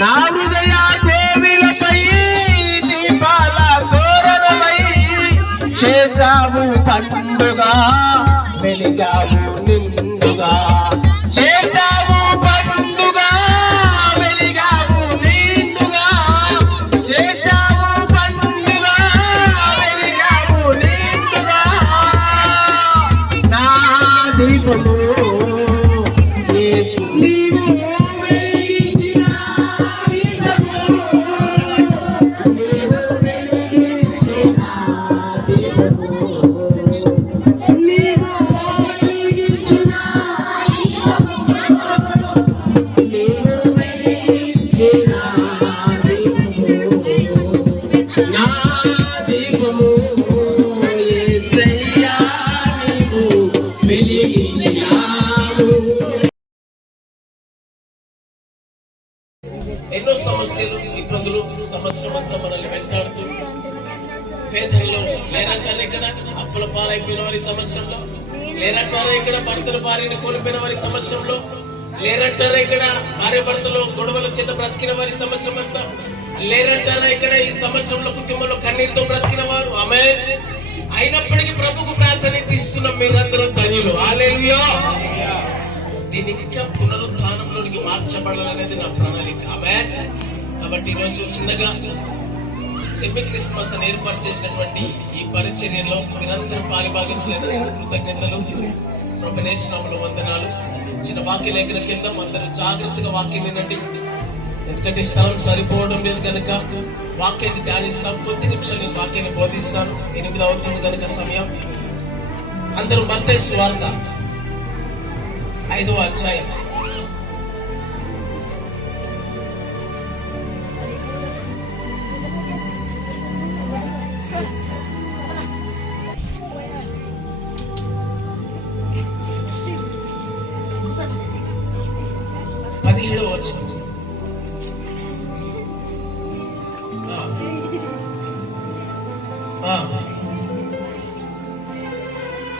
నా హృదయ కోవిలపై దీపాల తోరణమై చేసావు పండుగ వెలిగావు నిండుగా చేసావు పండుగ వెలిగావు నిండుగా చేసావు పండుగ వెలిగావు నిండుగా నా దీపము యేసు నీవు వెలిగించిన దీపము నీవు వెలిగించిన దీపము నీవు వెలిగించిన నీవు వెలిగించిన దీపము నా దీపము యేసయ్యా నీవు వెలిగించినావు. ఎన్నో సమస్యలు ఇబ్బందులు సంవత్సరం అంతా మనల్ని వెంటాడుతూ పేదల్లో లేరంటారా ఇక్కడ అప్పుల పాలైపోయిన వారి సంవత్సరంలో లేరంటారా ఇక్కడ భర్తలు భార్యని కోల్పోయిన వారి సంవత్సరంలో లేరంటారా ఇక్కడ భార్య భర్తలో గొడవల చేత బ్రతికిన వారి సంవత్సరం అంతా లేరంటారా ఇక్కడ ఈ సంవత్సరంలో కుటుంబంలో కన్నీరుతో బ్రతికిన వారు ఆమె అయినప్పటికీ ప్రభుకు ప్రార్థన తీస్తున్న మీరందరూ ధన్యులు. హల్లెలూయా. దీన్ని ఇంకా పునరుత్థానంలోనికి మార్చబడాలనేది నా ప్రణాళిక. ఆమేన్. కాబట్టి ఈరోజు చిన్నగా సెమీ క్రిస్మస్ అని ఏర్పాటు చేసినటువంటి ఈ పరిచర్యలో మీరందరూ పాలిభాగస్తులైన కృతజ్ఞతలు, ప్రభునేశ్వరములు వందనాలు. చిన్న వాక్య లేఖన కింద అందరూ జాగ్రత్తగా వాక్యం వినండి. ఎందుకంటే స్థలం సరిపోవడం లేదు కనుక వాక్యాన్ని ధ్యానిస్తాం. కొద్ది నిమిషాలు వాక్యాన్ని బోధిస్తాను. 8 అవుతుంది కనుక సమయం. అందరూ మత్తయి సువార్త 5వ అధ్యాయం వచనం.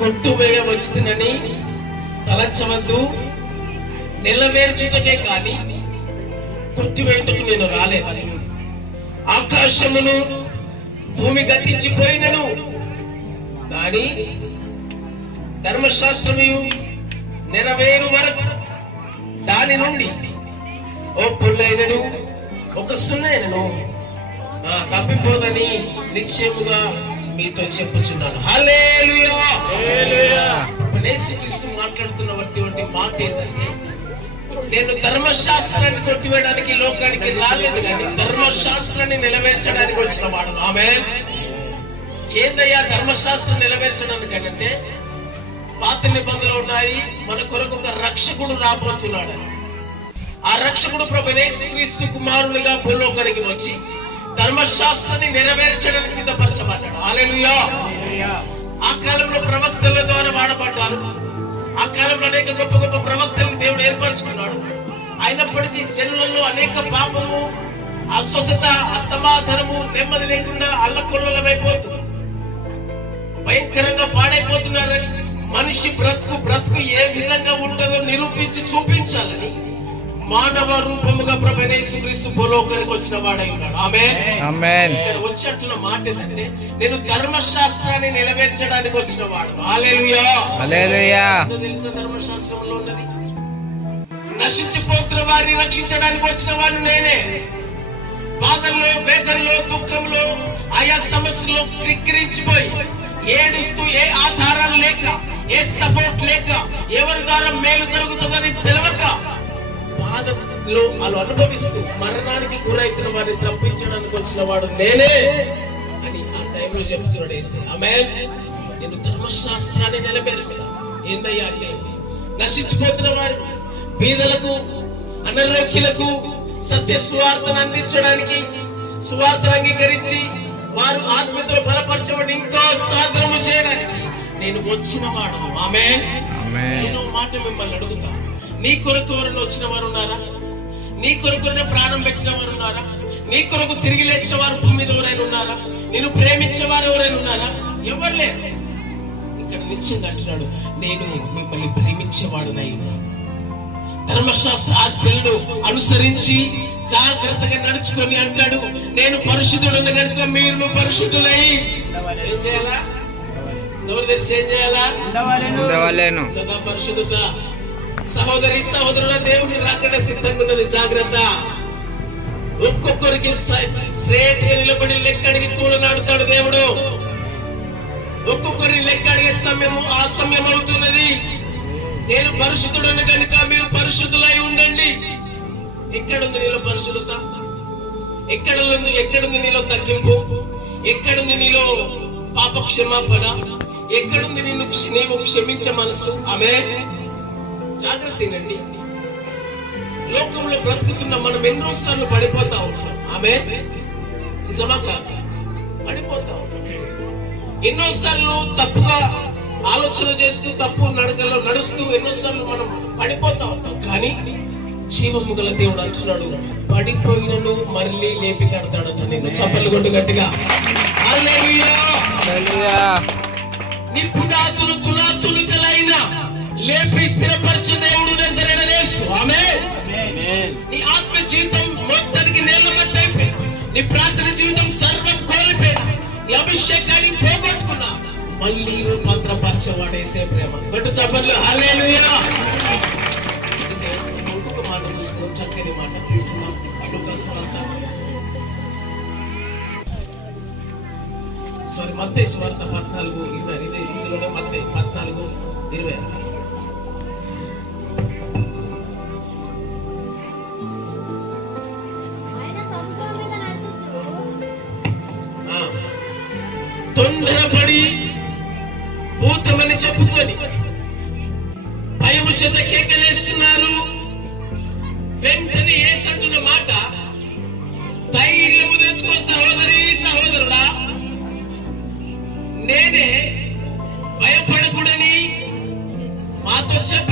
కొట్టువేయ వచ్చిందని తలచవద్దు, నెలవేర్చుటకే కాని కొట్టివేయటకు నేను రాలేదు. ఆకాశమును భూమి గతించిపోయినను కానీ ధర్మశాస్త్రము నెరవేరు వరకు దాని నుండి ఓ పుల్లైనను ఒక సున్నైనను తప్పిపోదని నిశ్చయముగా మీతో చెప్పుచున్నాను. హల్లెలూయా. యేసుక్రీస్తు మాట్లాడుతున్నటువంటి మాట ఏంటంటే, నేను ధర్మశాస్త్రాన్ని కొట్టివేయడానికి లోకానికి రాలేదు కానీ ధర్మశాస్త్రాన్ని నెరవేర్చడానికి వచ్చిన వాడు. ఆమేన్. ఏందయ్యా ధర్మశాస్త్రం నెరవేర్చడానికి అంటే, పాత నిబంధనలు ఉన్నాయి, మన కొరకు ఒక రక్షకుడు రాబోతున్నాడు. ఆ రక్షకుడు ప్రభువైన యేసుక్రీస్తు కుమారునిగా భూలోకానికి వచ్చి ధర్మశాస్త్రాన్ని నెరవేర్చడానికి సిద్ధపరచబడ్డాడు. హల్లెలూయా. ఆ కాలంలో ప్రవక్తల ద్వారా వాడబడ్డారు. ఆ కాలంలో అనేక గొప్ప గొప్ప ప్రవక్తలను దేవుడు ఏర్పరచుకున్నాడు. అయినప్పటికీ జనులలో అనేక పాపము, అస్వస్థత, అసమాధానము, నెమ్మది లేకుండా అల్లకొల్లమైపోతుంది, భయంకరంగా పాడైపోతున్నారని, మనిషి బ్రతుకు ఏ విధంగా ఉంటుందో నిరూపించి చూపించాలని మానవ రూపముగా ప్రభువైన యేసుక్రీస్తు భూలోకానికి వచ్చిన వాడై ఉన్నాడు. ఆమేన్. ఇక్కడ వచ్చేట్టున్న మాట ఏంటంటే, నేను ధర్మశాస్త్రాన్ని నెరవేర్చడానికి వచ్చిన వాడు. హల్లెలూయా. హల్లెలూయా. తెలుసా ధర్మశాస్త్రంలో ఉన్నది? నశించిపోతున్న వారిని రక్షించడానికి వచ్చిన వాడు నేనే. బాధల్లో, వేదనలో, దుఃఖంలో, ఆయా సమస్యల్లో క్రిక్కిరించిపోయి ఏడుస్తూ, ఏ ఆధారాలు లేక, ఏ సపోర్ట్ లేక, ఎవరి ద్వారా మేలు జరుగుతుందని తెలవక బాధలో వాళ్ళు అనుభవిస్తూ మరణానికి గురైతున్న వారిని తప్పించడానికి వచ్చిన వాడు నేనే అని ఆ టైంలో చెబుతున్నాడు యేసు. ఆమేన్. నేను ధర్మశాస్త్రాన్ని నెరవేరుస్తా. ఏందయ్యా అంటే, నశించిపోతున్న వారి బీదలకు, అనారోగ్యులకు సత్య సువార్తను అందించడానికి, సువార్తను అంగీకరించి వారు ఆత్మీయతలో బలపరచబడి ఇంకా సాధనము చేయడానికి నేను వచ్చిన వాడు. ఆమేన్. నేను మాట మిమ్మల్ని అడుగుతా, నీ కొరకు ఎవరైనా వచ్చిన వారు ఉన్నారా? నీ కొరకు ప్రాణం పెట్టిన వారు ఉన్నారా? నీ కొరకు తిరిగి లేచిన వారు భూమి మీద ఎవరైనా ఉన్నారా? నేను ప్రేమించే వారు ఎవరైనా ఉన్నారా? ఎవరు లేరు. ఇక్కడ నిత్యంగా అంటున్నాడు, నేను మిమ్మల్ని ప్రేమించేవాడునై ఉన్నాను. ధర్మశాస్త్ర ఆజ్ఞలను అనుసరించి జాగ్రత్తగా నడుచుకొని అంటాడు, నేను పరిశుద్ధుడు కనుక మీరు పరిశుద్ధులై ఏం చేయాలా? ఎవరు తెలిసి ఏం చేయాలా? కదా పరిశుద్ధత. సహోదరి సహోదరుల, దేవుని రాకడ సిద్ధంగా ఉన్నది, జాగ్రత్త. ఒక్కొక్కరికి స్ట్రేట్ గా నిలబడి లెక్క అడిగి తూలనాడుతాడు దేవుడు. ఒక్కొక్కరి లెక్క అడిగే సమయము ఆ సమయం అవుతున్నది. నేను పరిశుద్ధుడు కనుక మీరు పరిశుద్ధులై ఉండండి. ఎక్కడుంది నీలో పరిశుద్ధత? ఎక్కడుంది నీలో తగ్గింపు? ఎక్కడుంది నీలో పాప క్షమాపణ? ఎక్కడుంది నీవు క్షమించే మనసు? ఆమె జాగ్రత్త తినండి. లోకంలో బ్రతుకుతున్న మనం ఎన్నోసార్లు పడిపోతా ఉంటాం. ఆమె నిజమా కాక? పడిపోతా ఉంటాం. ఎన్నోసార్లు తప్పుగా ఆలోచన చేస్తూ తప్పు నడకలో నడుస్తూ ఎన్నోసార్లు మనం పడిపోతా ఉంటాం. కానీ జీవము గల దేవుడు అంటున్నాడు, పడిపోయినను మళ్ళీ లేపి కడతాడట. నేను చప్పలు కొట్టు గట్టిగా హల్లెలూయా. నీ పునాదులు తులాతులికలైన లేపి స్థిరపరచు దేవుడు నజరేయుడైన యేసు. ఆమేన్. నీ ఆత్మ జీవితం మొత్తానికి నేలమట్టయిపోయింది. నీ ప్రార్థన జీవితం సర్వం కోల్పోయింది. నీ అభిషేకాన్ని పోగొట్టుకున్నా మళ్ళీ రూపాంతరపరచవాడేసే ప్రేమ. గట్టు చప్పలు హల్లెలూయా. ఇంకొక మాట తీసుకుని చక్కని మాట తీసుకున్నాం. లూకాసు వార్త, మత్తయి సువార్త 14:20. ఇందులోనే మత్తయి 14:20. తొందరపడి భూతమని చెప్పుకొని భయము చేత కేకలేస్తున్నారు. వెంటనే యేసంటున్న మాట, ధైర్యము తెచ్చుకో సహోదరి సహోదరుడా, నేనే, భయపడకూడని మాతో చెప్ప